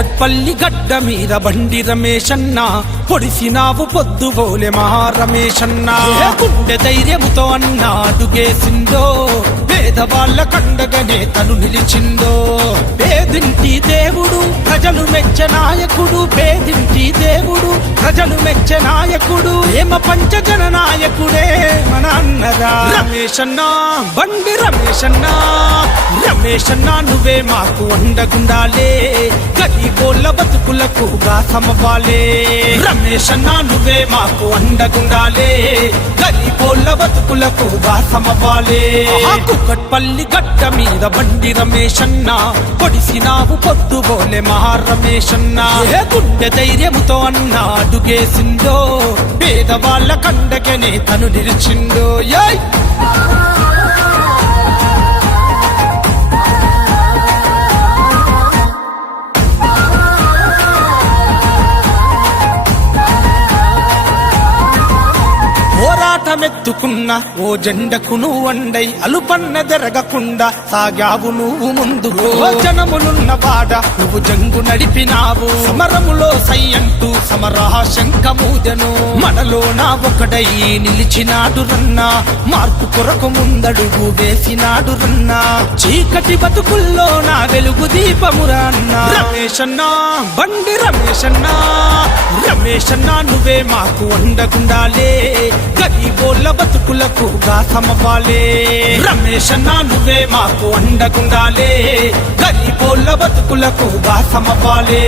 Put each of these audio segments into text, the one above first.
కోకట్పల్లి గడ్డ మీద బండి రమేశన్న పొడిసినావు పొద్దుబోలే మహా రమేశన్న గుండె ధైర్యముతో అన్న అడుగేసిందో పేదవాళ్ళ కండగనే తను నిలిచిందో. పేదింటి దేవుడు ప్రజలు మెచ్చ నాయకుడు పేదింటి దేవుడు ప్రజలు మెచ్చ నాయకుడు ఏమ పంచజన నాయకుడే మన అన్నరా రమేశన్న బండి రమేశన్న. రమేశన్న నువ్వే మాకు అండగుండాలే గరీబోళ్ళ బతుకులకు గాసమవ్వాలే రమేశన్న నువ్వే మాకు అండగుండాలే గరీబోళ్ళ బతుకులకు గాసమవ్వాలే కుక్కట్పల్లి గడ్డ మీద బండి రమేశన్న పొడిసినావు పొద్దుబోలే మహా రమేశన్న ఏ? గుండె ధైర్యముతో అన్న అడుగేసిందో. పేదవాళ్ళ కండగనే తను నిలిచిందో. యాయ్ పోరాటమెత్తుకున్న ఓ జెండకు నువ్వండై అలుపన్న జరగకుండా సాగావు నువ్వు ముందు. ఓ జనములున్న వాడ నువ్వు జంగు నడిపినావు. సమరములో సై అంటూ సమరహ శంఖమూదెను మనలో నా ఒకడై నిలిచినాడు రన్నా. మార్పు కొరకు ముందడుగు వేసినాడు రన్నా. చీకటి బతుకుల్లో నా వెలుగు దీపమురా అన్నా రమేశన్నా బండి రమేశన్నా. రమేశన్నా నువ్వే మాకు అండగుండాలే గరీబోళ్ళ బతుకులకు గాసమవ్వాలే రమేశన్నా నువ్వే మాకు అండగుండాలే గరీబోళ్ళ బతుకులకు గాసమవ్వాలే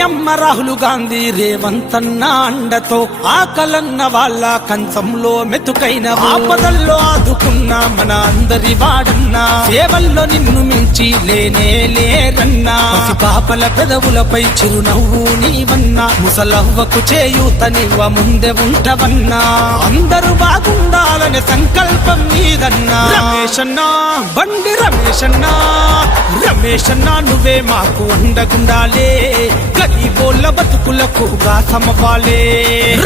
అమ్మ రాహుల్ గాంధీ రేవంతన్న అండతో ఆకలన్న వాళ్ళ కంచంలో మెతుకైన ఆపదల్లో ఆదుకున్న మన అందరి వాడన్నా. సేవల్లో నిన్ను మించి లేనే లేరన్నా. పాపల పెదవులపై చిరునవ్వు నీవన్నా. ముసలవ్వకు చేయూతనివ్వ ముందే ఉంటవన్నా. అందరూ బాగుండాలనే సంకల్పం నీదన్నా రమేశన్నా బండి రమేశన్నా రమేశన్నా నువ్వే మాకు అండగుండాలే. గరీబోళ్ళ బతుకులకు గాసమవ్వాలే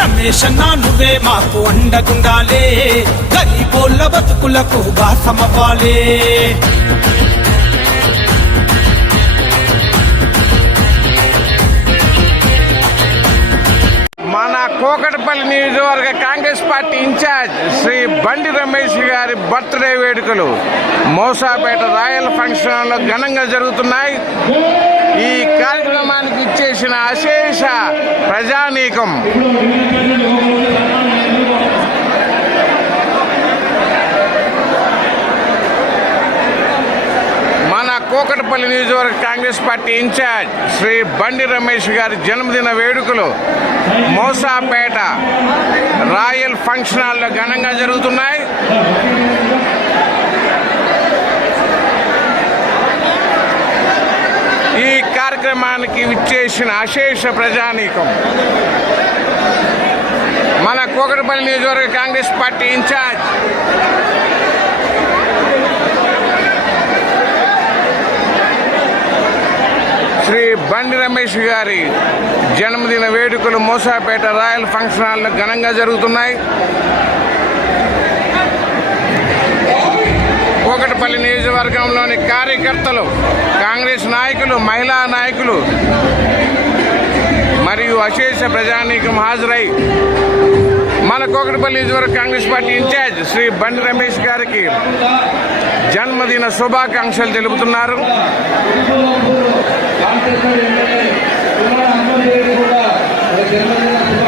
రమేశన్నా నువ్వే మాకు అండగుండాలే. గరీబోళ్ళ బతుకులకు గాసమవ్వాలే తాడేపల్లి నియోజకవర్గ కాంగ్రెస్ పార్టీ ఇన్ఛార్జ్ శ్రీ బండి రమేష్ గారి బర్త్డే వేడుకలు. మోసాపేట రాయల్ ఫంక్షన్ హాల్లో ఘనంగా జరుగుతున్నాయి. ఈ కార్యక్రమానికి ఇచ్చేసిన అశేష ప్రజానీకం మన కూకటపల్లి నియోజకవర్గ కాంగ్రెస్ పార్టీ ఇన్ఛార్జ్ శ్రీ బండి రమేష్ గారి జన్మదిన వేడుకలు మోసాపేట రాయల్ ఫంక్షన్ హాల్లో ఘనంగా జరుగుతున్నాయి. ఈ కార్యక్రమానికి విచ్చేసిన అశేష ప్రజానీకం మన కూకటపల్లి నియోజకవర్గ కాంగ్రెస్ పార్టీ ఇన్ఛార్జ్ శ్రీ బండి రమేష్ గారి జన్మదిన వేడుకలు మోసాపేట రాయల్ ఫంక్షన్ హాల్లో ఘనంగా జరుగుతున్నాయి. కోకటపల్లి నియోజకవర్గంలోని కార్యకర్తలు కాంగ్రెస్ నాయకులు మహిళా నాయకులు మరియు అశేష ప్రజానీకం హాజరై మన కోకటిపల్లి నియోజకవర్గ కాంగ్రెస్ పార్టీ ఇన్ఛార్జ్ శ్రీ బండి రమేష్ గారికి జన్మదిన శుభాకాంక్షలు తెలుపుతున్నారు. జన్మదిన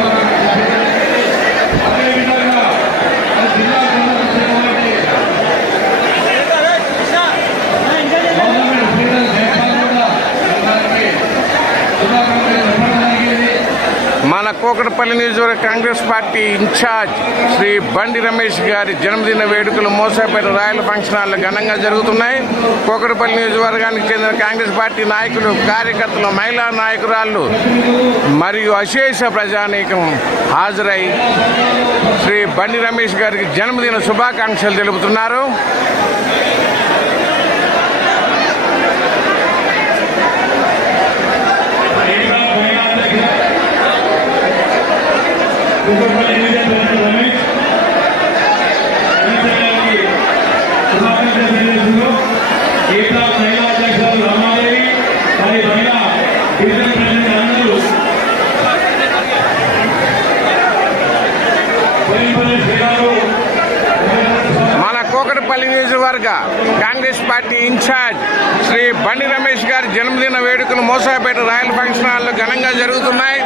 కోకటపల్లి నియోజకవర్గ కాంగ్రెస్ పార్టీ ఇన్ఛార్జ్ శ్రీ బండి రమేష్ గారి జన్మదిన వేడుకలు మోసాపేట రాయల ఫంక్షన్ హాల్లో ఘనంగా జరుగుతున్నాయి. కోకటపల్లి నియోజకవర్గానికి చెందిన కాంగ్రెస్ పార్టీ నాయకులు కార్యకర్తలు మహిళా నాయకురాళ్ళు మరియు అశేష ప్రజానీకం హాజరై శ్రీ బండి రమేష్ గారికి జన్మదిన శుభాకాంక్షలు తెలుపుతున్నారు. ఇన్ఛార్జ్ శ్రీ బండి రమేష్ గారి జన్మదిన వేడుకలు మోసాపేట రాయల్ ఫంక్షన్ హాల్లో ఘనంగా జరుగుతున్నాయి.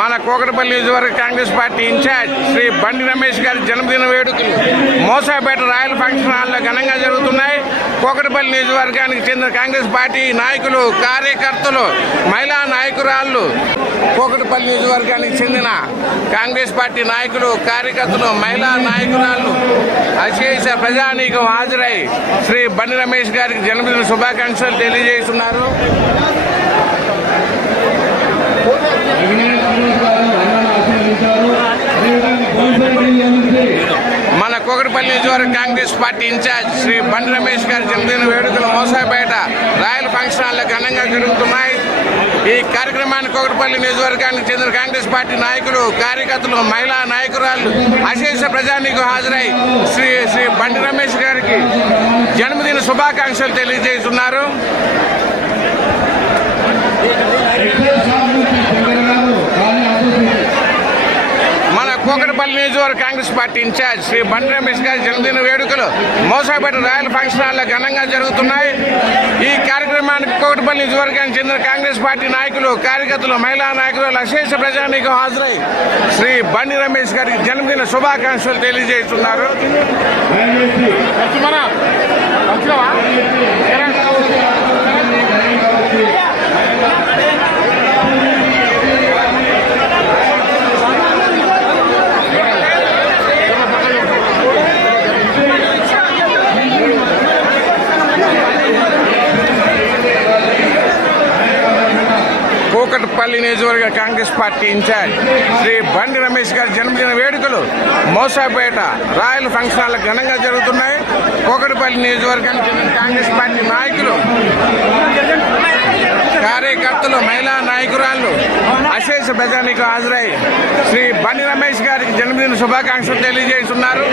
మన కోకటపల్లి నియోజకవర్గ కాంగ్రెస్ పార్టీ ఇన్ఛార్జ్ శ్రీ బండి రమేష్ గారి జన్మదిన వేడుకలు మోసాపేట రాయల్ ఫంక్షన్ హాల్లో ఘనంగా జరుగుతున్నాయి. కోకటపల్లి నియోజకవర్గానికి చెందిన కాంగ్రెస్ పార్టీ నాయకులు కార్యకర్తలు మహిళా నాయకురాళ్ళు. కోకటపల్లి నియోజకవర్గానికి చెందిన కాంగ్రెస్ పార్టీ నాయకులు కార్యకర్తలు మహిళా నాయకురాళ్ళు అశేష ప్రజానీకం హాజరై శ్రీ బండి రమేష్ గారికి జన్మదిన శుభాకాంక్షలు తెలియజేస్తున్నారు. మన నియోజకవర్గ కాంగ్రెస్ పార్టీ ఇన్ఛార్జ్ శ్రీ బండి రమేష్ గారి జన్మదిన వేడుకలు మోసాపేట రాయల్ ఫంక్షన్ హాల్లో ఘనంగా జరుగుతున్నాయి. ఈ కార్యక్రమానికి కోకటిపల్లి నియోజకవర్గానికి చెందిన కాంగ్రెస్ పార్టీ నాయకులు కార్యకర్తలు మహిళా నాయకురాలు అశేష ప్రజానీకు హాజరై శ్రీ శ్రీ బండి రమేష్ గారికి జన్మదిన శుభాకాంక్షలు తెలియజేస్తున్నారు మన కూకటపల్లి నియోజకవర్గ కాంగ్రెస్ పార్టీ ఇన్ఛార్జ్ శ్రీ బండి రమేష్ గారి జన్మదిన వేడుకలు మోసాపేట రాయల్ ఫంక్షన్ హాల్లో ఘనంగా జరుగుతున్నాయి. ఈ కార్యక్రమానికి కూకటపల్లి నియోజకవర్గానికి చెందిన కాంగ్రెస్ పార్టీ నాయకులు కార్యకర్తలు మహిళా నాయకులు అశేష ప్రజానీకం హాజరై శ్రీ బండి రమేష్ గారికి జన్మదిన శుభాకాంక్షలు తెలియజేస్తున్నారు కూకట్పల్లి నియోజకవర్గ కాంగ్రెస్ పార్టీ ఇన్ఛార్జ్ శ్రీ బండి రమేష్ గారి జన్మదిన వేడుకలు మోసాపేట రాయల్ ఫంక్షన్ హాల్ ఘనంగా జరుగుతున్నాయి. కోకటిపల్లి నియోజకవర్గానికి చెందిన కాంగ్రెస్ పార్టీ నాయకులు కార్యకర్తలు మహిళా నాయకురాళ్ళు అశేష ప్రజానికి హాజరై శ్రీ బండి రమేష్ గారికి జన్మదిన శుభాకాంక్షలు తెలియజేస్తున్నారు.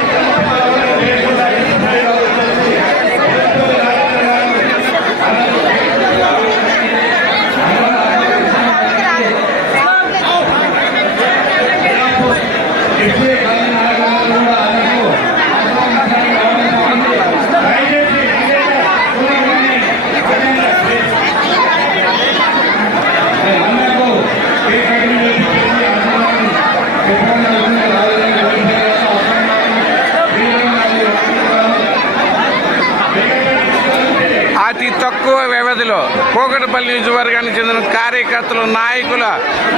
కూకటపల్లి నియోజకవర్గానికి చెందిన కార్యకర్తలు నాయకుల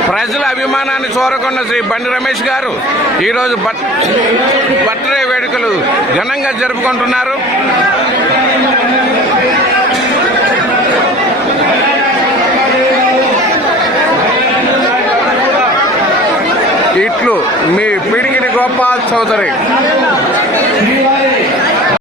ప్రజల అభిమానాన్ని చూరకున్న శ్రీ బండి రమేష్ గారు ఈరోజు బట్ బర్త్డే వేడుకలు ఘనంగా జరుపుకుంటున్నారు. ఇట్లు మీ పిడిగిడి గోపాల్ చౌదరి.